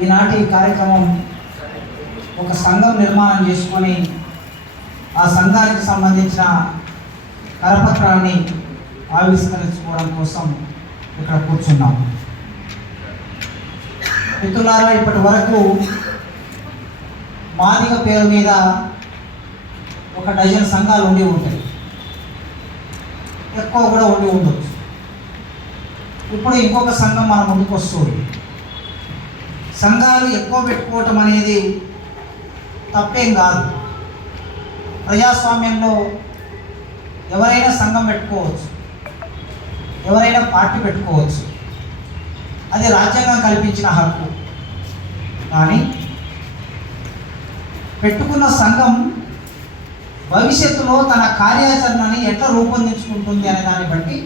ఈనాటి కార్యక్రమం ఒక సంఘం నిర్మాణం చేసుకొని ఆ సంఘానికి సంబంధించిన కరపత్రాన్ని ఆవిష్కరించుకోవడం కోసం ఇక్కడ కూర్చున్నాం. మిత్రులారా ఇప్పటి వరకు మాదిగ పేరు మీద ఒక డజన్ సంఘాలు ఉండి ఉంటాయి. ఎక్కువ కూడా ఉండి ఉండొచ్చు. ఇప్పుడు ఇంకొక సంఘం మన ముందుకు వస్తుంది. సంఘాలు ఎక్కువ పెట్టుకోవటం అనేది తప్పేం కాదు. ప్రజాస్వామ్యంలో ఎవరైనా సంఘం పెట్టుకోవచ్చు. ఎవరైనా పార్టీ పెట్టుకోవచ్చు. అది రాజ్యాంగం కల్పించిన హక్కు. కానీ పెట్టుకున్న సంఘం భవిష్యత్తులో తన కార్యాచరణని ఎట్లా రూపొందించుకుంటుంది అనే దాన్ని బట్టి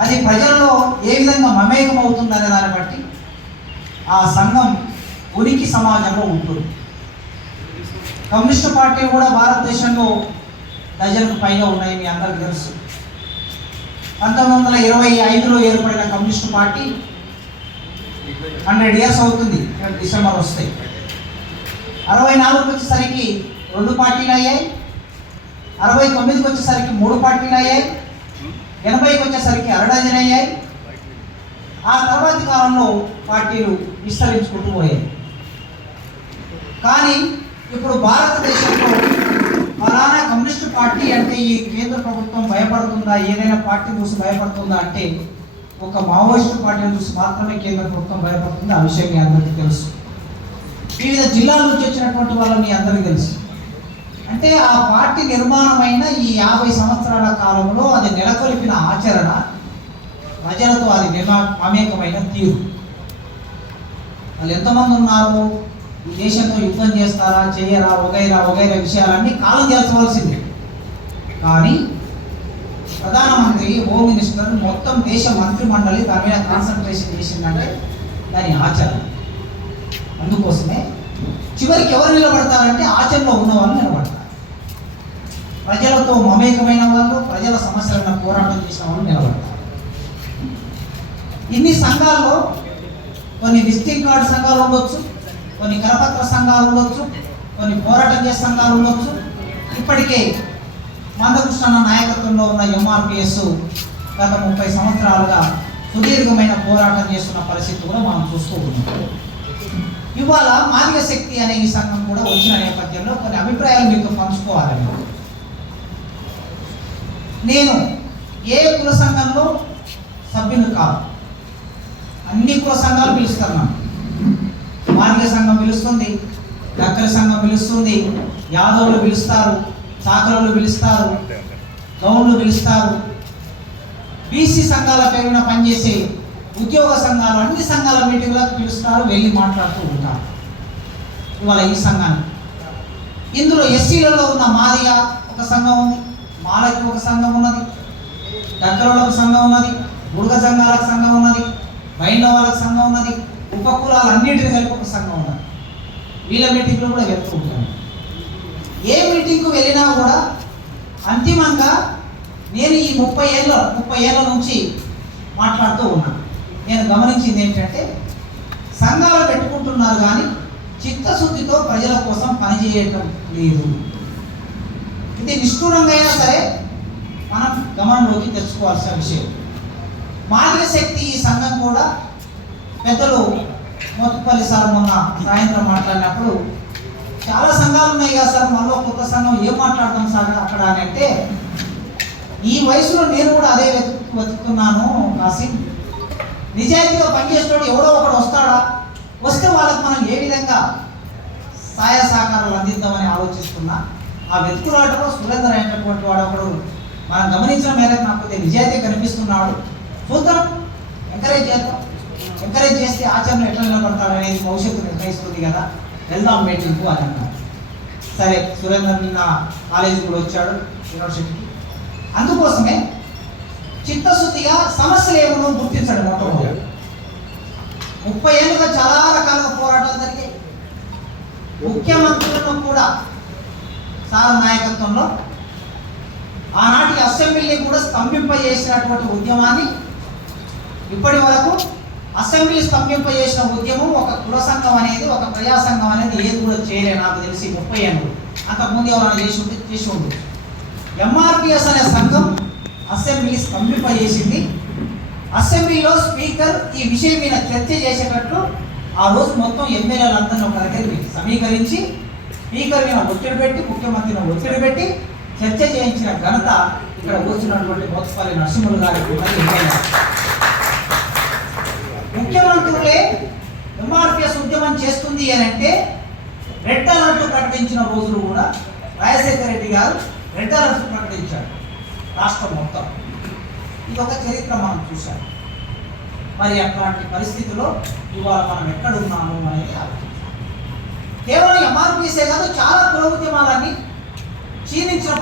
అది ప్రజల్లో ఏ విధంగా మమేకం అవుతుంది అనే దాన్ని బట్టి ఆ సంఘం ఉనికి సమాజంలో ఉంటుంది. కమ్యూనిస్టు పార్టీ కూడా భారతదేశంలో డజన్కు పైగా ఉన్నాయి మీ అందరికీ తెలుసు. పంతొమ్మిది వందల ఇరవై ఐదులో ఏర్పడిన కమ్యూనిస్టు పార్టీ హండ్రెడ్ ఇయర్స్ అవుతుంది డిసెంబర్ వస్తాయి అరవై నాలుగుకి వచ్చేసరికి రెండు పార్టీలు అయ్యాయి అరవై తొమ్మిదికి వచ్చేసరికి మూడు పార్టీలు అయ్యాయి ఎనభైకి వచ్చేసరికి అరడజన్ అయ్యాయి ఆ తర్వాతి కాలంలో పార్టీలు విస్తరించుకుంటూ పోయాయి. కానీ ఇప్పుడు భారతదేశంలో ఫలానా కమ్యూనిస్ట్ పార్టీ అంటే ఈ కేంద్ర ప్రభుత్వం భయపడుతుందా? ఏదైనా పార్టీ చూసి భయపడుతుందా అంటే ఒక మావోయిస్టు పార్టీని చూసి మాత్రమే కేంద్ర ప్రభుత్వం భయపడుతుంది. ఆ విషయం మీ అందరికీ తెలుసు. వివిధ జిల్లాల నుంచి వచ్చినటువంటి వాళ్ళు మీ అందరికీ తెలుసు. అంటే ఆ పార్టీ నిర్మాణమైన ఈ యాభై సంవత్సరాల కాలంలో అది నెలకొల్పిన ఆచరణ ప్రజలతో అది నిర్మా మమేకమైన తీరు. వాళ్ళు ఎంతమంది ఉన్నారు? ఈ దేశంతో యుద్ధం చేస్తారా చేయరా వగైరా వగైరా విషయాలన్నీ కాలం చేర్చవలసిందే కానీ ప్రధానమంత్రి హోమ్ మినిస్టర్ మొత్తం దేశ మంత్రి మండలి దాని మీద కాన్సన్ట్రేషన్ చేసిందంటే దాని ఆచరణ. అందుకోసమే చివరికి ఎవరు నిలబడతారంటే ఆచరణలో ఉన్న వాళ్ళు నిలబడతారు. ప్రజలతో మమేకమైన వాళ్ళు ప్రజల సమస్యలను పోరాటం చేసిన వాళ్ళు నిలబడతారు. ఇన్ని సంఘాల్లో కొన్ని విజిటింగ్ కార్డు సంఘాలు ఉండొచ్చు కొన్ని కరపత్ర సంఘాలు ఉండొచ్చు కొన్ని పోరాటం చేసే సంఘాలు ఉండొచ్చు. ఇప్పటికే మందకృష్ణ నాయకత్వంలో ఉన్న ఎంఆర్పిఎస్ గత ముప్పై సంవత్సరాలుగా సుదీర్ఘమైన పోరాటం చేస్తున్న పరిస్థితి కూడా మనం చూస్తూ ఉన్నాం. ఇవాళ మాదిగ శక్తి అనే ఈ సంఘం కూడా వచ్చిన నేపథ్యంలో కొన్ని అభిప్రాయాలు మీతో పంచుకోవాలని నేను ఏ కుల సంఘంలో సభ్యులు కాదు. అన్ని కుల సంఘాలు పిలుస్తున్నాం మార్గ సంఘం పిలుస్తుంది డక్కల సంఘం పిలుస్తుంది యాదవులు పిలుస్తారు చాకరులు పిలుస్తారు గౌన్లు పిలుస్తారు. బీసీ సంఘాల పేరున పనిచేసే ఉద్యోగ సంఘాలు అన్ని సంఘాల మీటింగ్లకు పిలుస్తారు వెళ్ళి మాట్లాడుతూ ఉంటారు. ఇవాళ ఈ సంఘాన్ని. ఇందులో ఎస్సీలలో ఉన్న మాదిగ ఒక సంఘం ఉంది మాలకి ఒక సంఘం ఉన్నది డక్కలకు సంఘం ఉన్నది బుడగ సంఘాలకు సంఘం ఉన్నది వైణవాలకు సంఘం ఉన్నది ఉపకులాలు కలిపి ఒక సంఘం ఉన్నది. వీళ్ళ మీటింగ్లో కూడా వెళ్తుంటాను ఏ మీటింగ్కు వెళ్ళినా కూడా అంతిమంగా నేను ఈ ముప్పై ఏళ్ళ ముప్పై ఏళ్ళ నుంచి మాట్లాడుతూ ఉన్నాను నేను గమనించింది ఏంటంటే సంఘాలు పెట్టుకుంటున్నారు కానీ చిత్తశుద్ధితో ప్రజల కోసం పనిచేయటం లేదు. ఇది నిష్ఠూరంగా అయినా సరే మనం గమనంలోకి తెచ్చుకోవాల్సిన విషయం. మాదిరి శక్తి ఈ సంఘం కూడా పెద్దలు మొత్తపల్లి సార్ మొన్న సాయంత్రం మాట్లాడినప్పుడు చాలా సంఘాలు ఉన్నాయి కదా సార్ మనలో కొత్త సంఘం ఏం మాట్లాడతాం సార్ అక్కడ? అని అంటే ఈ వయసులో నేను కూడా అదే వెతుకు వెతుకుతున్నాను కాసిం. నిజాయితీగా పనిచేసేవాడు ఎవడో ఒకడు వస్తాడా? వస్తే వాళ్ళకి మనం ఏ విధంగా సహాయ సహకారాలు అందిద్దామని ఆలోచిస్తున్నా? ఆ వెతుకులాటలో సురేందర్ అయినటువంటి వాడు ఒకడు మనం గమనించిన మేరకు నాకు కొద్దిగా నిజాయితీ కనిపిస్తున్నాడు. చూద్దాం ఎంకరేజ్ చేద్దాం ఎంకరేజ్ చేస్తే ఆచరణ ఎట్లా నిలబడతాడు అనేది భవిష్యత్తు నిర్ణయిస్తుంది కదా. వెళ్దాం మీటింగ్కు అని అన్నారు సరే సురేందర్ నిన్న కాలేజీ కూడా వచ్చాడు యూనివర్సిటీకి. అందుకోసమే చిత్తశుద్ధిగా సమస్యలు ఏమో గుర్తించడం మొట్టమొదటి. ముప్పై ఏళ్ళుగా చాలా రకాలుగా పోరాటాలు జరిగాయి. ముఖ్యమంత్రులను కూడా సార్ నాయకత్వంలో ఆనాటి అసెంబ్లీని కూడా స్తంభింపజేసినటువంటి ఉద్యమాన్ని ఇప్పటి వరకు అసెంబ్లీ స్తంభింపజేసిన ఉద్యమం ఒక కుల సంఘం అనేది ఒక ప్రజా సంఘం అనేది ఏది కూడా చేయలే నాకు తెలిసి ముప్పై ఏళ్ళు. అంతకుముందు ఎవరైనా చేసి ఉంటే చేసి ఉండదు ఎంఆర్పిఎస్ అనే సంఘం అసెంబ్లీ స్తంభింపజేసింది. అసెంబ్లీలో స్పీకర్ ఈ విషయం మీద చర్చ చేసేటట్లు ఆ రోజు మొత్తం ఎమ్మెల్యేలందరినీ ఒక దగ్గరికి సమీకరించి స్పీకర్ మీద ఒత్తిడి పెట్టి ముఖ్యమంత్రిని ఒత్తిడి పెట్టి చర్చ చేయించిన ఘనత ఇక్కడ కూర్చున్నటువంటి మోత్పల్లి నరసింహులు గారికి ఎమ్మెల్యే. ముఖ్యమంత్రులే ఎంఆర్పిఎస్ ఉద్యమం చేస్తుంది అని అంటే రెడ్ అలర్ట్ ప్రకటించిన రోజులు కూడా రాజశేఖర రెడ్డి గారు రెడ్ అలర్ట్ ప్రకటించాడు రాష్ట్రం మొత్తం. ఇది ఒక చరిత్ర మనం చూసాం మరి అట్లాంటి పరిస్థితిలో ఇవాళ మనం ఎక్కడున్నాము అనేది ఆలోచించాలి కేవలం ఎంఆర్పిఎస్ఏ కాదు చాలా కుల ఉద్యమాలన్నీ క్షీణించిన